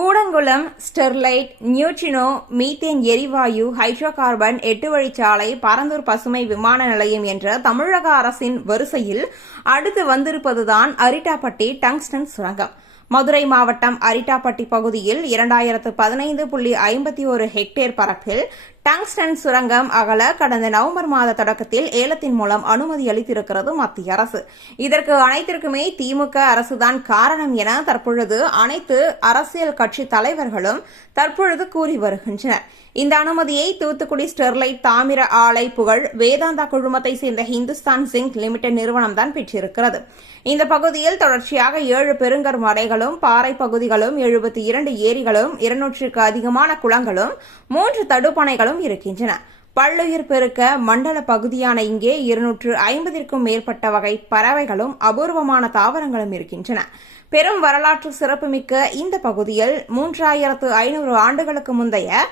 Kudankulam Sterlite neutrino methane எரிவாயு hydro carbon எட்டு வழிச்சாலை பரந்தூர் பசுமை விமான நிலையம் என்ற தமிழக அரசின் வரிசையில் அடுத்து வந்திருப்பதுதான் அரிட்டாப்பட்டி டங்ஸ்டன் சுரங்கம். மதுரை மாவட்டம் அரிட்டாப்பட்டி பகுதியில் இரண்டாயிரத்து பதினைந்து புள்ளி ஐம்பத்தி ஒரு ஹெக்டேர் பரப்பில் டங்ஸ்டன் சுரங்கம் அகல கடந்த நவம்பர் மாத தொடக்கத்தில் ஏலத்தின் மூலம் அனுமதி அளித்திருக்கிறது மத்திய அரசு. இதற்கு அனைத்திற்குமே திமுக அரசுதான் காரணம் என தற்பொழுது அனைத்து அரசியல் கட்சி தலைவர்களும் தற்பொழுது கூறி வருகின்றனர். இந்த அனுமதியை தூத்துக்குடி ஸ்டெர்லைட் தாமிர ஆலை புகழ் வேதாந்தா குழுமத்தை சேர்ந்த ஹிந்துஸ்தான் சிங் லிமிடெட் நிறுவனம் தான் பெற்றிருக்கிறது. இந்த பகுதியில் தொடர்ச்சியாக ஏழு பெருங்கர் மடைகளும் பாறை பகுதிகளும் எழுபத்தி இரண்டு ஏரிகளும் இருநூற்றுக்கு அதிகமான குளங்களும் மூன்று தடுப்பணைகளும் இருக்கின்றன. பல்லுயிர் பெருக்க மண்டல பகுதியான இங்கே இருநூற்று ஐம்பதிற்கும் மேற்பட்ட வகை பறவைகளும் அபூர்வமான தாவரங்களும் இருக்கின்றன. பெரும் வரலாற்று சிறப்புமிக்க இந்த பகுதியில் மூன்றாயிரத்து ஐநூறு ஆண்டுகளுக்கு முந்தைய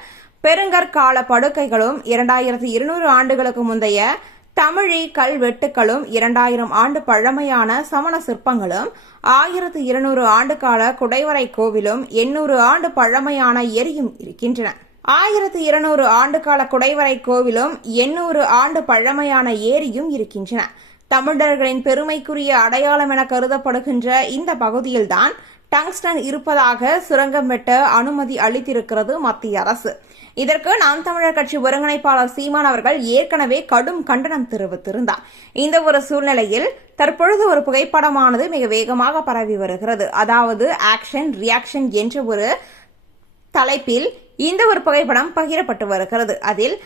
பெருங்கற்கால படுக்கைகளும் இரண்டாயிரத்து இருநூறு ஆண்டுகளுக்கு முந்தைய தமிழி கல்வெட்டுக்களும் இரண்டாயிரம் ஆண்டு பழமையான சமண சிற்பங்களும் ஆயிரத்து இருநூறு ஆண்டு கால குடைவரை கோவிலும் எண்ணூறு ஆண்டு பழமையான எரியும் இருக்கின்றன. ஆயிரத்து இருநூறு ஆண்டுகால குடைவரை கோவிலும் எண்ணூறு ஆண்டு பழமையான ஏரியும் இருக்கின்றன. தமிழர்களின் பெருமைக்குரிய அடையாளம் என கருதப்படுகின்ற இந்த பகுதியில்தான் டங்ஸ்டன் இருப்பதாக சுரங்கம் வெட்ட அனுமதி அளித்திருக்கிறது மத்திய அரசு. இதற்கு நாம் தமிழர் கட்சி ஒருங்கிணைப்பாளர் சீமான் அவர்கள் ஏற்கனவே கடும் கண்டனம் தெரிவித்திருந்தார். இந்த ஒரு சூழ்நிலையில் தற்பொழுது ஒரு புகைப்படமானது மிக வேகமாக பரவி வருகிறது. அதாவது ஆக்ஷன் ரியாக்ஷன் என்ற ஒரு தலைப்பில் இந்த ஒரு புகைப்படம் பகிரப்பட்டு வருகிறது. அதில்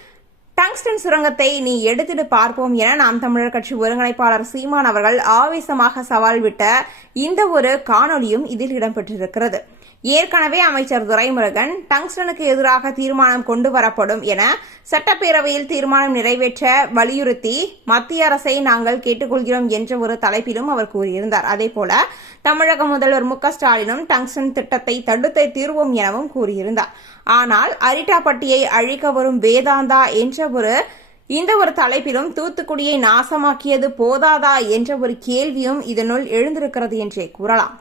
டங்ஸ்டன் சுரங்கத்தை நீ எடுத்துட்டு பார்ப்போம் என நாம் தமிழர் கட்சி ஒருங்கிணைப்பாளர் சீமான் அவர்கள் ஆவேசமாக சவால் விட்ட இந்த ஒரு காணொலியும் இதில் இடம்பெற்றிருக்கிறது. ஏற்கனவே அமைச்சர் துரைமுருகன் டங்ஸ்டனுக்கு எதிராக தீர்மானம் கொண்டு வரப்படும் என சட்டப்பேரவையில் தீர்மானம் நிறைவேற்ற வலியுறுத்தி மத்திய அரசை நாங்கள் கேட்டுக்கொள்கிறோம் என்ற ஒரு தலைப்பிலும் அவர் கூறியிருந்தார். அதேபோல தமிழக முதல்வர் மு ஸ்டாலினும் டங்ஸ்டன் திட்டத்தை தடுத்து தீர்வோம் எனவும் கூறியிருந்தார். ஆனால் அரிட்டாப்பட்டியை அழிக்க வரும் வேதாந்தா என்ற ஒரு இந்த ஒரு தலைப்பிலும் தூத்துக்குடியை நாசமாக்கியது போதாதா என்ற ஒரு கேள்வியும் இதனுள் எழுந்திருக்கிறது என்றே கூறலாம்.